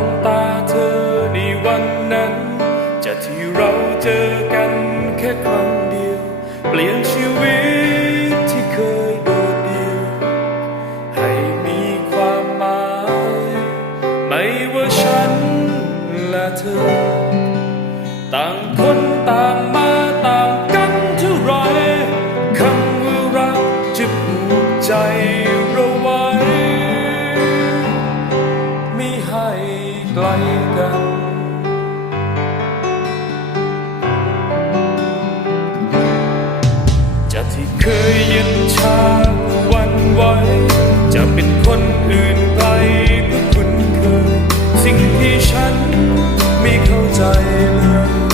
องตาเธอในวันนั้นจากที่เราเจอกันแค่ครั้งเดียว เปลี่ยนชีวิตที่เคยโดดเดี่ยว ให้มีความหมาย ไม่ว่าฉันและเธอ ต่างคนต่างมาต่างกันเท่าไรคำว่ารักจะผูกใจ เ